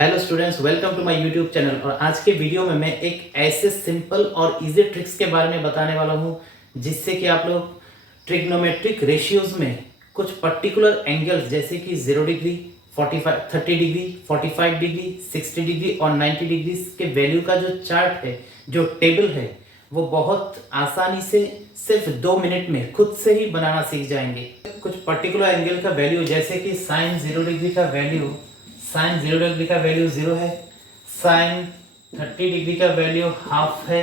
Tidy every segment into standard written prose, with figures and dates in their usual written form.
Hello students, welcome to my YouTube channel. और आज के वीडियो में मैं एक ऐसे सिंपल और इजी ट्रिक्स के बारे में बताने वाला हूं जिससे कि आप लोग ट्रिग्नोमेट्रिक रेशियोज में कुछ पर्टिकुलर एंगल्स जैसे कि 0 डिग्री, 45 30 डिग्री, 45 डिग्री, 60 डिग्री और 90 डिग्री के वैल्यू का जो चार्ट है, जो टेबल है, वो बहुत आसानी से सिर्फ 2 मिनट में खुद से ही बनाना सीख जाएंगे। कुछ पर्टिकुलर एंगल का वैल्यू जैसे कि साइन 0 डिग्री का वैल्यू, साइन 0 डिग्री का वैल्यू 0 है, साइन 30 डिग्री का वैल्यू हाफ है,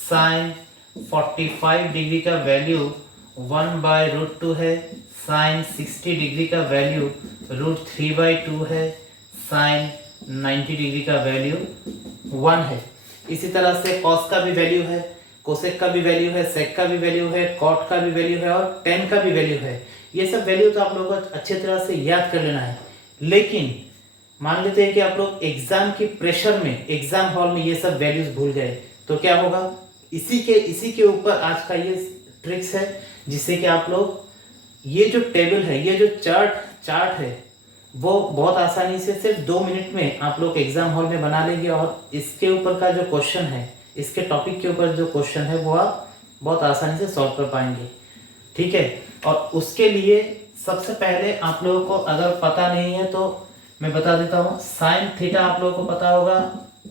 साइन 45 डिग्री का वैल्यू 1/√2 है, साइन 60 डिग्री का वैल्यू √3/2 है, साइन 90 डिग्री का वैल्यू 1 है। इसी तरह से कॉस का भी वैल्यू है, कोसेक का भी वैल्यू है, सेक का भी वैल्यू है, कॉट का भी वैल्यू है और टेन का भी वैल्यू है। ये सब वैल्यू तो आप लोगों को अच्छी तरह से याद कर लेना है। लेकिन मान लेते हैं कि आप लोग एग्जाम की प्रेशर में, एग्जाम हॉल में ये सब वैल्यूज भूल गए, तो क्या होगा? इसी के ऊपर आज का ये ट्रिक्स है जिससे कि आप लोग ये जो टेबल है, ये जो चार्ट है, वो बहुत आसानी से सिर्फ 2 मिनट में आप लोग एग्जाम हॉल में बना लेंगे। और इसके ऊपर का जो क्वेश्चन है, इसके टॉपिक के ऊपर जो क्वेश्चन है, वो आप बहुत आसानी से सॉल्व कर पाएंगे। ठीक है। और उसके लिए सबसे पहले आप लोगों को अगर पता नहीं है तो मैं बता देता हूं। साइन थीटा आप लोगों को पता होगा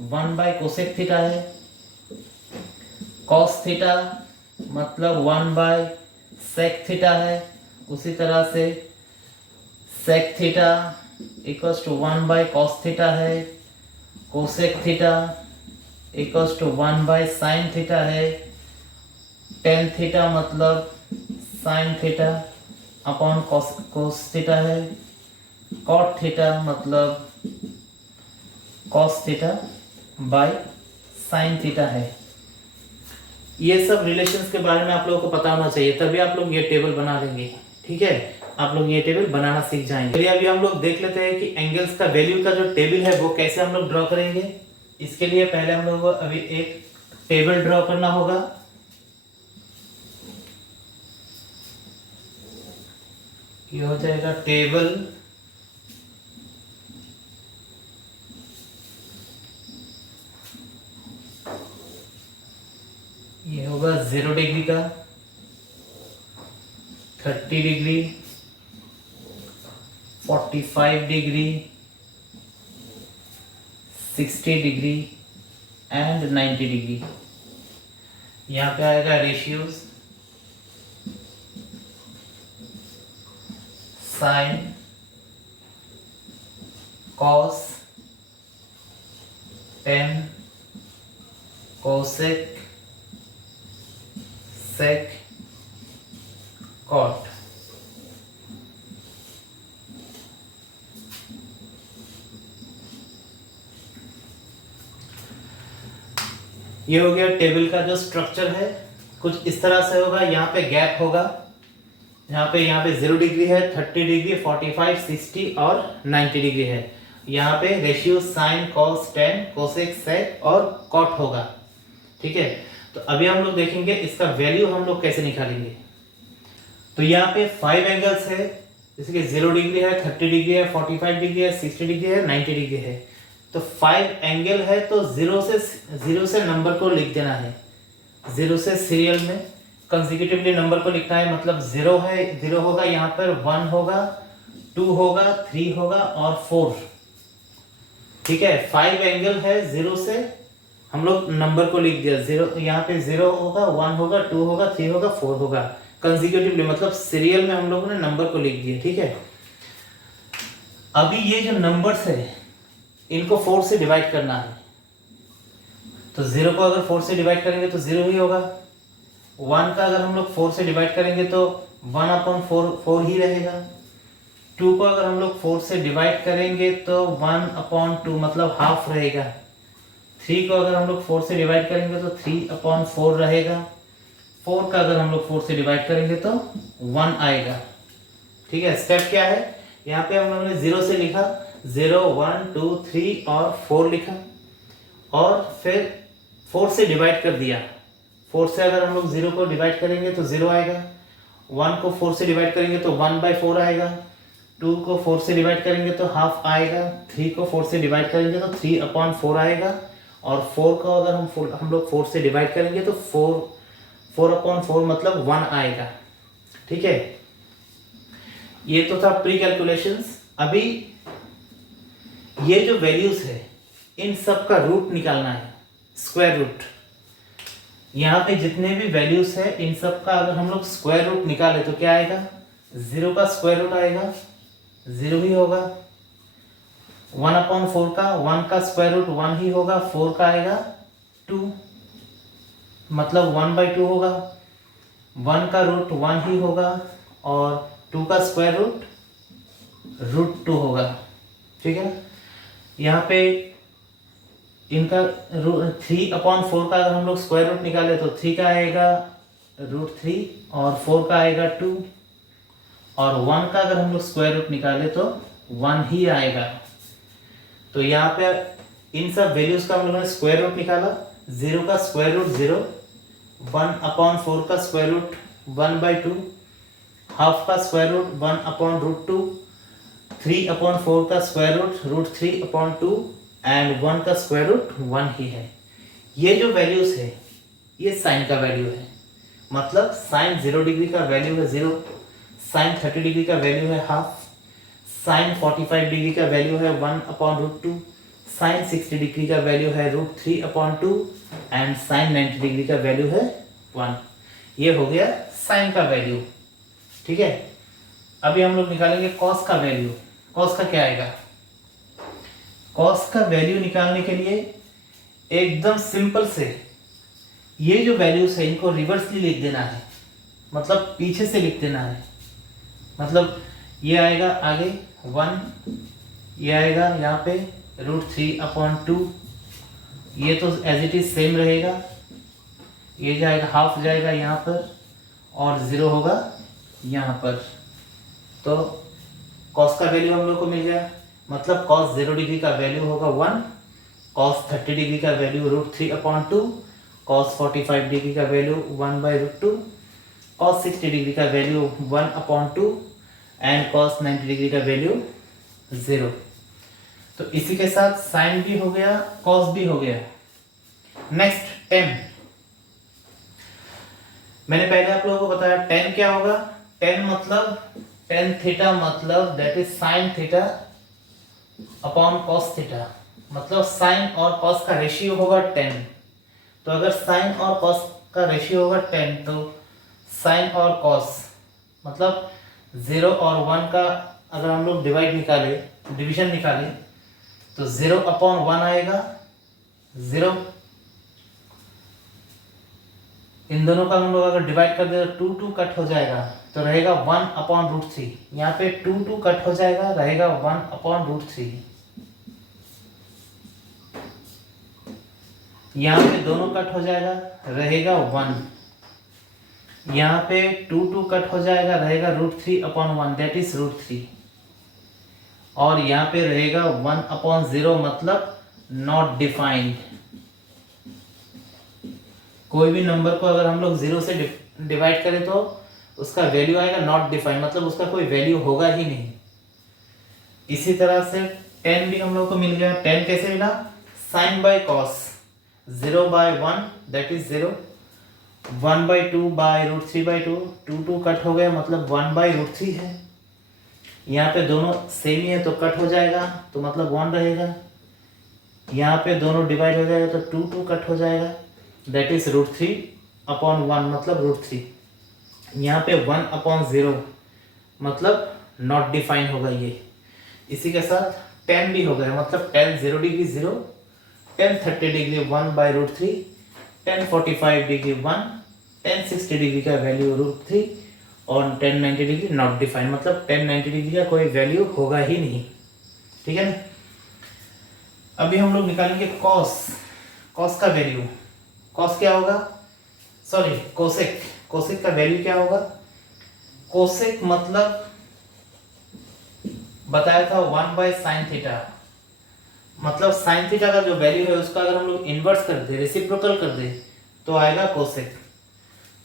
1/कोसेक थीटा है। कॉस थीटा मतलब 1/सेक थीटा है। उसी तरह से sec theta equals to cos theta है। Cosec theta equals to sine theta है। टेन थीटा मतलब sine theta upon cos theta है। कॉट थीटा मतलब cos theta by sine theta है। ये सब रिलेशंस के बारे में आप लोगों को पता होना चाहिए, तभी आप लोग ये टेबल बना लेंगे। ठीक है, आप लोग ये टेबल बनाना सीख जाएंगे। चलिए अभी हम लोग देख लेते हैं कि एंगल्स का वैल्यू का जो टेबल है वो कैसे हम लोग ड्रॉ करेंगे। इसके लिए पहले हम लोग को अभी एक टेबल ड्रॉ करना होगा। ये हो जाएगा टेबल। ये होगा 0 डिग्री का, 30 degree, 45 degree, 60 degree and 90 degree. यहाँ पे आएगा ratios, sine, cos, tan, cosec, sec, cot. ये हो गया टेबल का जो स्ट्रक्चर है। कुछ इस तरह से होगा। यहाँ पे गैप होगा, यहाँ पे 0 डिग्री है, 30 डिग्री, 45, 60 और 90 डिग्री है। यहाँ पे ratio sine, cos, tan, cosec, sec और कॉट होगा। ठीक है। तो अभी हम लोग देखेंगे इसका वैल्यू हम लोग कैसे निकालेंगे। तो यहाँ पे 5 एंगल्स है, जैसे कि 0 डिग्री है, 30 डिग्री है, 45 डिग्री है, 60 डिग्री है, 90 डिग्री है। तो 5 एंगल है तो 0 से नंबर को लिख देना है। 0 से सीरियल में कंसेक्यूटिवली नंबर को लिखना है। मतलब 0 है, 0 होगा, यहाँ पर 1 होगा, 2 होगा, 3 होगा और 4। ठीक है। 5 एंगल है, 0 से हम लोग नंबर को लिख दिया। 0 यहाँ पे 0 होगा, 1 होगा, 2 होगा, 3 होगा, 4 होगा। कंसेक्यूटिवली मतलब सीरियल में हम लोगों ने नंबर को लिख दिया। ठीक है। अभी ये जो नंबर्स है इनको 4 से डिवाइड करना है। तो 0 को अगर 4 से डिवाइड करेंगे तो 0 ही होगा। 1 का अगर हम लोग 4 से डिवाइड करेंगे तो 1/4 ही रहेगा। 2 को अगर हम लोग 4 से डिवाइड करेंगे तो 1/2 मतलब हाफ रहेगा। 3 को अगर हम लोग 4 से डिवाइड करेंगे तो 3/4 रहेगा। 4 का अगर हम लोग 4 से डिवाइड करेंगे तो 1 आएगा। ठीक है। स्टेप क्या है? यहाँ पे हम लोगों ने 0 से लिखा, 0, 1, 2, 3 और 4 लिखा और फिर 4 से डिवाइड कर दिया। 4 से अगर हम लोग 0 को डिवाइड करेंगे तो 0 आएगा। 1 को 4 से डिवाइड करेंगे तो 1/4 आएगा। 2 को 4 से डिवाइड करेंगे तो हाफ आएगा, 3 को 4 से डिवाइड करेंगे तो 3/4 आएगा, और 4 को अगर हम लोग 4 से डिवाइड करेंगे तो 4/4 मतलब 1 आएगा। ठीक है, ये तो था प्री कैलकुलेशंस। अभी ये जो वैल्यूज है इन सब का रूट निकालना है, स्क्वायर रूट। यहाँ पे जितने भी वैल्यूज है इन सब का अगर हम लोग स्क्वायर रूट निकाले तो क्या आएगा, 0 का स्क्वायर रूट आएगा 0 ही होगा, 1/4 का 1 का स्क्वायर रूट 1 ही होगा, 4 का आएगा 2 मतलब 1/2 होगा, 1 का रूट 1 ही होगा, और 2 का स्क्वायर रूट 2 होगा। ठीक है ना, यहाँ पे इनका 3/4 का अगर हम लोग स्क्वायर रूट निकाले तो 3 का आएगा √3 और 4 का आएगा 2, और 1 का अगर हम लोग स्क्वायर रूट निकाले तो 1 ही आएगा। तो यहाँ पे इन सब वैल्यूज का हम लोगों ने स्क्वायर रूट निकाला, 0 का स्क्वायर रूट 0, 1/4 का स्क्वायर रूट 1/2, हाफ का स्क्वायर रूट 1/√2, 3/4 का स्क्वायर रूट √3/2 एंड 1 का स्क्वायर रूट 1 ही है। ये जो वैल्यूज है ये साइन का वैल्यू है, मतलब साइन 0 डिग्री का वैल्यू है 0, साइन 30 डिग्री का वैल्यू है हाफ, साइन 45 डिग्री का वैल्यू है 1/√2, साइन 60 डिग्री का वैल्यू है √3/2 एंड साइन 90 डिग्री का वैल्यू है 1। ये हो गया साइन का वैल्यू। ठीक है, अभी हम लोग निकालेंगे कॉस का वैल्यू। कॉस का क्या आएगा, कॉस का वैल्यू निकालने के लिए एकदम सिंपल से ये जो वैल्यूज है इनको रिवर्सली लिख देना है, मतलब पीछे से लिख देना है। मतलब ये आएगा आगे 1, ये आएगा यहाँ पे √3/2, ये तो एज इट इज सेम रहेगा, ये जाएगा हाफ जाएगा यहाँ पर और 0 होगा यहाँ पर। तो कॉस का वैल्यू हम लोग को मिल गया, मतलब कॉस 0 डिग्री का वैल्यू होगा 1, कॉस 30 डिग्री का वैल्यू √3/2, कॉस 45 डिग्री का वैल्यू 1/√2, कॉस 60 डिग्री का वैल्यू 1/2 एंड कॉस 90 डिग्री का वैल्यू 0। तो इसी के साथ साइन भी हो गया, कॉस भी हो गया। Next ten. मैंने पहले आप लोगों को बताया टेन क्या होगा, टेन मतलब टेन थीटा मतलब that is sine theta upon cos theta, मतलब साइन और कॉस का रेशियो होगा 10। तो अगर साइन और कॉस का रेशियो होगा 10 तो साइन और कॉस मतलब 0 और 1 का अगर हम लोग डिवीजन निकाले तो 0/1 आएगा 0, इन दोनों का हम लोग अगर डिवाइड कर दे तो 2 कट हो जाएगा तो रहेगा 1/√3। यहाँ पे 2 कट हो जाएगा, रहेगा 1/√3। यहाँ पे दोनों कट हो जाएगा, रहेगा 1। यहाँ पे 2 कट हो जाएगा, रहेगा √3/1 दैट इज √3। और यहाँ पे रहेगा 1/0 मतलब नॉट डिफाइंड। कोई भी नंबर को अगर हम लोग 0 से डिवाइड करें तो उसका वैल्यू आएगा नॉट डिफाइंड, मतलब उसका कोई वैल्यू होगा ही नहीं। इसी तरह से 10 भी हम लोग को मिल गया। 10 कैसे मिला, sine by cos 0/1 that is 0, 1/2 by √3/2, 2 cut हो गया मतलब 1/√3 है। यहाँ पे दोनों सेम ही है तो कट हो जाएगा तो मतलब 1 रहेगा। यहाँ पे दोनों डिवाइड हो जाएगा तो 2 कट हो जाएगा दैट इज √3/1 मतलब √3। यहाँ पे 1/0 मतलब नॉट डिफाइन होगा ये। इसी के साथ 10 भी हो गया, मतलब 10 0 डिग्री 0, 10 30 डिग्री 1/√3, 10 45 डिग्री 1, 10 60 डिग्री का वैल्यू √3 और 10 90 डिग्री नॉट डिफाइन, मतलब 10 90 डिग्री का कोई वैल्यू होगा ही नहीं। ठीक है ना। अभी हम लोग निकालेंगे कॉस। कॉस का वैल्यू, कॉस क्या होगा, सॉरी कोसेक। कोसेक का वैल्यू क्या होगा, कोसेक मतलब बताया था 1/sin थीटा, मतलब साइन थीटा का जो वैल्यू है उसका अगर हम लोग इन्वर्स कर दे, रेसिप्रोकल कर दे तो आएगा कोसेक।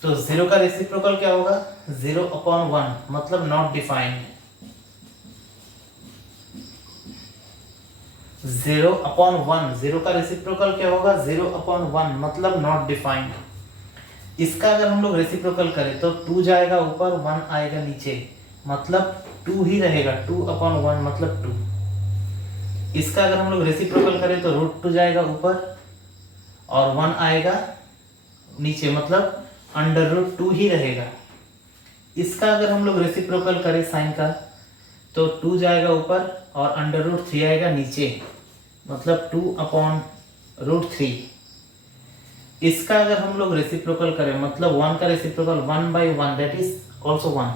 तो 0 का रेसिप्रोकल क्या होगा, 0/1 मतलब नॉट डिफाइंड। 0/1, 0 का रेसिप्रोकल क्या होगा 0/1 मतलब नॉट डिफाइंड। इसका अगर हम लोग रेसिप्रोकल करें तो 2 जाएगा ऊपर 1 आएगा नीचे, मतलब 2 ही रहेगा, 2/1 मतलब 2। इसका अगर हम लोग रेसिप्रोकल करें तो √2 जाएगा ऊपर और 1 आएगा नीचे, मतलब √2 ही रहेगा। इसका अगर हम लोग रेसिप्रोकल करें साइन का तो 2 जाएगा ऊपर और √3 आएगा नीचे, मतलब 2/√3। इसका अगर हम लोग रेसिप्रोकल करें मतलब 1 का रेसिप्रोकल 1/1 दैट इज आल्सो 1।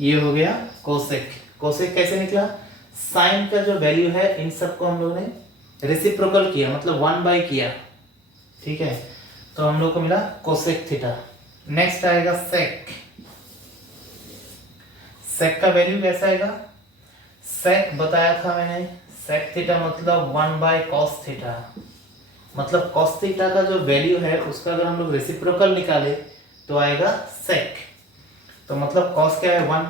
ये हो गया कोसेक। कोसेक कैसे निकला? साइन का जो वैल्यू है इन सबको हम लोगों ने रेसिप्रोकल किया, मतलब 1/, किया, ठीक है, तो हम लोग को मिला कोसेक थीटा। नेक्स्ट आएगा सेक। सेक का वैल्यू कैसा आएगा? सेक बताया था मैंने, सेक थीटा मतलब 1/cos थीटा, मतलब cos थीटा का जो वैल्यू है उसका अगर हम लोग रेसिप्रोकल निकाले तो आएगा सेक। तो मतलब cos क्या है 1,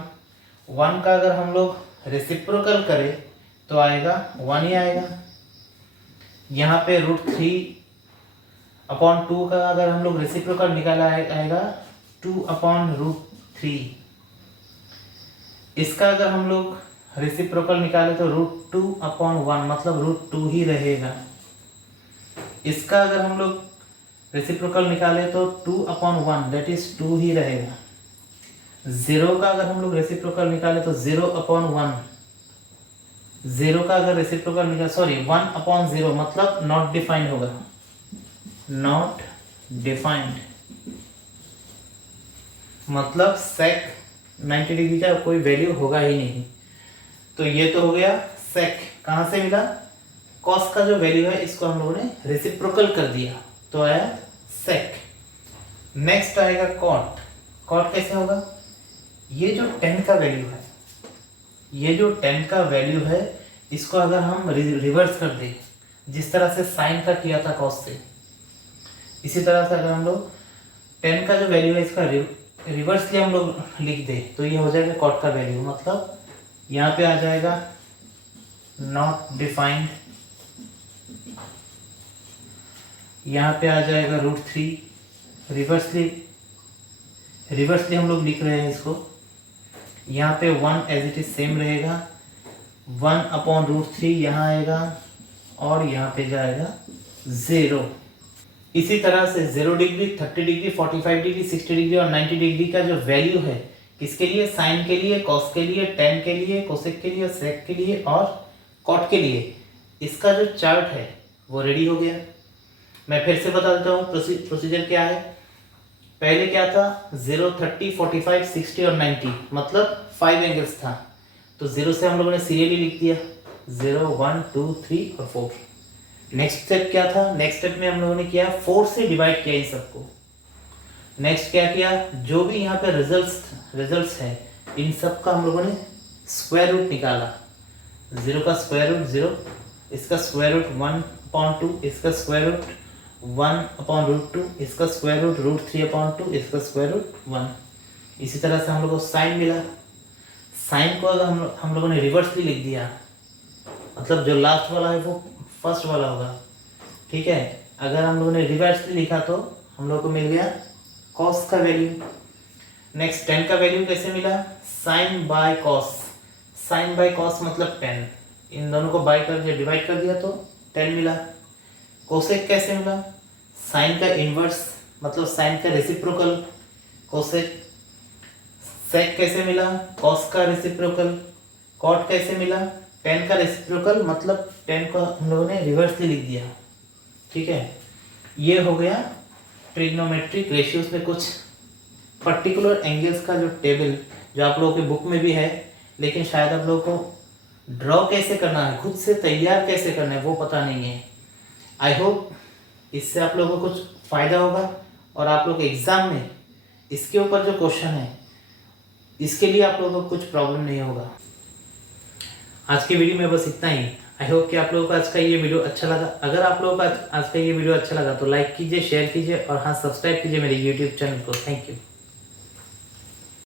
1 का अगर हम लोग रेसिप्रोकल करें तो आएगा 1 ही आएगा। यहाँ पे √3/2 का अगर हम लोग रेसिप्रोकल निकाला आएगा 2/√3। इसका अगर हम लोग रेसिप्रोकल निकाले तो √2/1 मतलब √2 ही रहेगा। इसका अगर हम लोग रेसिप्रोकल निकाले तो 2/1 दैट इज 2 ही रहेगा। 0 का अगर हम लोग रेसिप्रोकल निकाले तो 0/1, 0 का अगर रेसिप्रोकल निकाले 1/0 मतलब नॉट डिफाइंड होगा, नॉट डिफाइंड मतलब सेक 90 डिग्री का कोई वैल्यू होगा ही नहीं। तो ये तो हो गया सेक। कहां से मिला? कॉस का जो वैल्यू है इसको हम लोगों ने रेसिप्रोकल कर दिया तो आया सेक। नेक्स्ट आएगा कॉट। कॉट कैसे होगा? ये जो 10 का वैल्यू है, ये जो 10 का वैल्यू है इसको अगर हम रिवर्स कर दें, जिस तरह से साइन का किया था कॉस से, इसी तरह से अगर हम लोग 10 का जो वैल्यू है इसका रिवर्सली हम लोग लिख दे तो ये हो जाएगा कॉट का वैल्यू, मतलब यहाँ पे आ जाएगा नॉट डिफाइंड, यहाँ पे आ जाएगा √3। रिवर्सली हम लोग लिख रहे हैं इसको। यहाँ पे 1 एज इट इज सेम रहेगा, 1/√3 यहाँ आएगा और यहाँ पे जाएगा 0। इसी तरह से 0 डिग्री, 30 डिग्री, 45 डिग्री, 60 डिग्री और 90 डिग्री का जो वैल्यू है किसके लिए? साइन के लिए, कॉस के लिए, टेन के लिए, कोसेक के लिए, सेक के लिए और कॉट के लिए, इसका जो चार्ट है वो रेडी हो गया। मैं फिर से बता देता हूँ प्रोसीजर क्या है। पहले क्या था? 0, 30, 45, 60 और 90 मतलब 5 एंगल्स था, तो 0 से हम लोगों ने सीरियली लिख दिया 0, 1, 2, 3 और 4। नेक्स्ट स्टेप क्या था? नेक्स्ट स्टेप में हम लोगों ने किया 4 से डिवाइड किया इन सबको। नेक्स्ट क्या किया? जो भी यहाँ पे रिजल्ट्स है इन सब का हम लोगों ने स्क्वायर रूट निकाला। 0 का स्क्वायर रूट 0, इसका स्क्वायर रूट 1/2, इसका स्क्वायर रूट 1/√2, इसका स्क्वायर रूट √3/2, इसका स्क्वायर रूट 1। इसी तरह से हम लोग को साइन मिला। साइन को अगर हम लोगों ने रिवर्सली लिख दिया, मतलब जो लास्ट वाला है वो फर्स्ट वाला होगा, ठीक है। अगर हम लोगों ने रिवर्सली लिखा तो हम लोग को मिल गया कॉस का वैल्यू। नेक्स्ट 10 का वैल्यू कैसे मिला? Sine by cos. Sine by cos मतलब 10, इन दोनों को बाय कर दिया, डिवाइड कर दिया तो 10 मिला। कोसेक कैसे मिला? साइन का इन्वर्स मतलब साइन का रेसिप्रोकल कोसेक। सेक कैसे मिला? कॉस का रेसिप्रोकल। कॉट कैसे मिला? 10 का रेसिप्रोकल मतलब 10 को हम लोगों ने रिवर्सली लिख दिया, ठीक है। ये हो गया ट्रिग्नोमेट्रिक रेशियोज में कुछ पर्टिकुलर एंगल्स का जो टेबल, जो आप लोगों की बुक में भी है, लेकिन शायद आप लोगों को ड्रॉ कैसे करना है, खुद से तैयार कैसे करना है वो पता नहीं है। आई होप इससे आप लोगों को कुछ फ़ायदा होगा और आप लोग एग्ज़ाम में इसके ऊपर जो क्वेश्चन है इसके लिए आप लोगों को कुछ प्रॉब्लम नहीं होगा। आज की वीडियो में बस इतना ही। आई होप कि आप लोगों को आज का ये वीडियो अच्छा लगा। अगर आप लोगों को आज का ये वीडियो अच्छा लगा तो लाइक कीजिए, शेयर कीजिए और हाँ, सब्सक्राइब कीजिए मेरे यूट्यूब चैनल को। Thank you.